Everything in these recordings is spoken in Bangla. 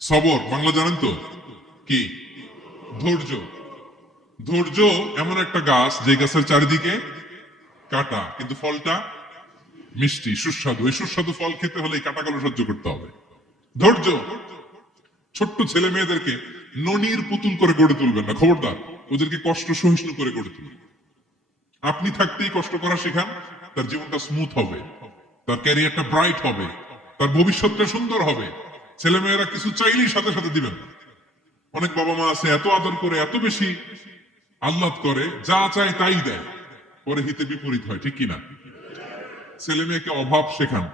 সবর বাংলা জানেন তো কি? ধৈর্য। ধৈর্য এমন একটা গাছ যে গাছের চারিদিকে কাটা, কিন্তু ফলটা মিষ্টি সুস্বাদু। এই সুস্বাদু ফল খেতে হলে এই কাটাগুলো সহ্য করতে হবে। ধৈর্য। ছোট্ট ছেলে মেয়েদেরকে ননির পুতুল করে গড়ে তুলবেন না, খবরদার। ওদেরকে কষ্ট সহিষ্ণু করে গড়ে তুলবেন। আপনি থাকতেই কষ্ট করা শেখান, তার জীবনটা স্মুথ হবে, তার ক্যারিয়ারটা ব্রাইট হবে, তার ভবিষ্যৎটা সুন্দর হবে। ছেলে মেয়েরা কিছু চাইলেই সাথে সাথে দিবেন না। অনেক বাবা মা আছে এত আদর করে, এত বেশি আহ্লাদ করে, যা চায় তাই দেয়, পরে হিতে বিপরীত হয়, ঠিক কিনা? ছেলে মেয়েকে অভাব শেখান,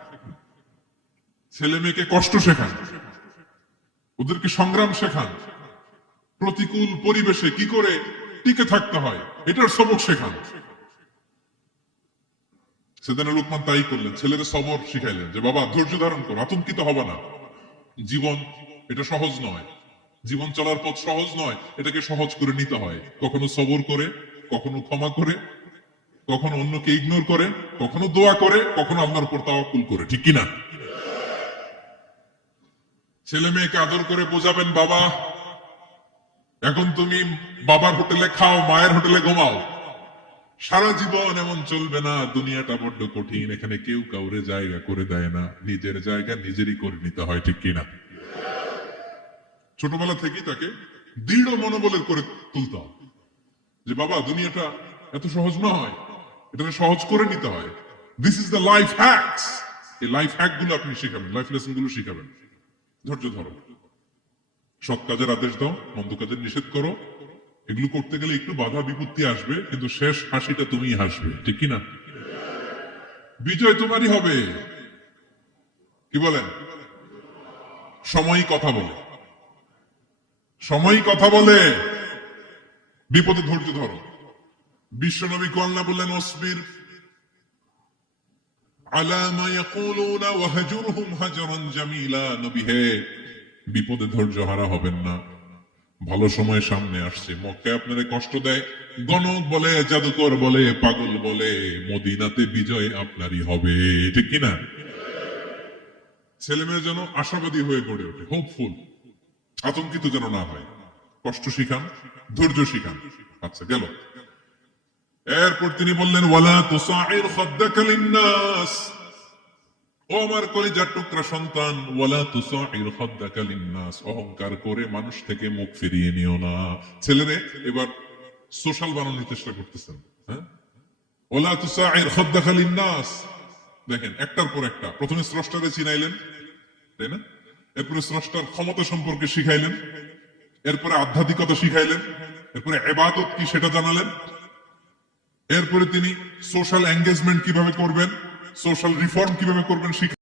ছেলে মেয়েকে কষ্ট শেখান, ওদেরকে সংগ্রাম শেখান, প্রতিকূল পরিবেশে কি করে টিকে থাকতে হয় এটার সবক শেখান। সেদিন লোকমান তাই করলেন, ছেলেদের সবর শিখাইলেন যে বাবা ধৈর্য ধারণ করো, আতঙ্কিত হবে না। জীবন এটা সহজ নয়, জীবন চলার পথ সহজ নয়, এটাকে সহজ করে নিতে হয়। কখনো সবর করে, কখনো ক্ষমা করে, কখনো অন্যকে ইগনোর করে, কখনো দোয়া করে, কখনো আল্লাহর উপর তাওয়াক্কুল করে, ঠিক কিনা? ছেলে মেয়েকে আদর করে বোঝাবেন, বাবা এখন তুমি বাবার হোটেলে খাও, মায়ের হোটেলে ঘুমাও। সারা জীবন এমন চলবে না, দুনিয়াটা বড্ড কঠিন, এখানে কেউ কাউরে জায়গা করে দেয় না, নিজের জায়গা নিজেরই করে নিতে হয়, ঠিক কিনা? ছোটবেলা থেকেই তাকে দৃঢ় মনোবলের করে তুলতে হবে যে বাবা দুনিয়াটা এত সহজ নয়, এটাকে সহজ করে নিতে হয়। This is the life hacks. এই লাইফ হ্যাক গুলো আপনি শিখাবেন, লাইফ লেসন গুলো শিখাবেন। ধৈর্য ধরো, সৎ কাজের আদেশ দাও, মন্দ কাজের নিষেধ করো। এগুলো করতে গেলে একটু বাধা বিপত্তি আসবে, কিন্তু শেষ হাসিটা তুমিই হাসবে, ঠিক কিনা? বিজয় তোমারই হবে। কি বলেন? সময়ই কথা বলে, সময়ই কথা বলে। বিপদে ধৈর্য ধরো। বিশ্বনবী আল্লাহ বললেন, ওয়াসবির আলা মা ইয়াকুলুনা ওয়াহজুরহুম হাজরান জামিলা। নবী হে, বিপদে ধৈর্য হারা হবেন না। ভালো সময় সামনে আসছে, মক্কায় আপনারা কষ্ট দেয়, গণক বলে, জাদুকর বলে, পাগল বলে, মদিনাতে বিজয় আপনারই হবে, ঠিক কিনা? ছেলে মেয়ে যেন আশাবাদী হয়ে গড়ে ওঠে, হোপফুল, আতঙ্কিত যেন না হয়। কষ্ট শিখান, ধৈর্য শিখান। আচ্ছা গেল। এরপর তিনি বললেন, ওয়ালা তুসাইর খাদ্দাকা লিন্নাস। ও আমার কলিজার টুকরা সন্তান, ওয়ালা তুসাইর খাদ্দাকা লিন্নাস, অহংকার করে মানুষ থেকে মুখ ফিরিয়ে নিও না। ছেলেরে এবার সোশ্যাল বানানোর চেষ্টা করতেছেন, হ্যাঁ? ওয়ালা তুসাইর খাদ্দাকা লিন্নাস। দেখেন একটার পর একটা, প্রথমে স্রষ্টারে চিনাইলেন, তাই না? এরপরে স্রষ্টার ক্ষমতা সম্পর্কে শিখাইলেন, এরপরে আধ্যাত্মিকতা শিখাইলেন, এরপরে ইবাদত কি সেটা জানালেন, এরপরে তিনি সোশ্যাল এঙ্গেজমেন্ট কিভাবে করবেন, সোশ্যাল রিফর্ম কিভাবে করবেন শিখাইলেন।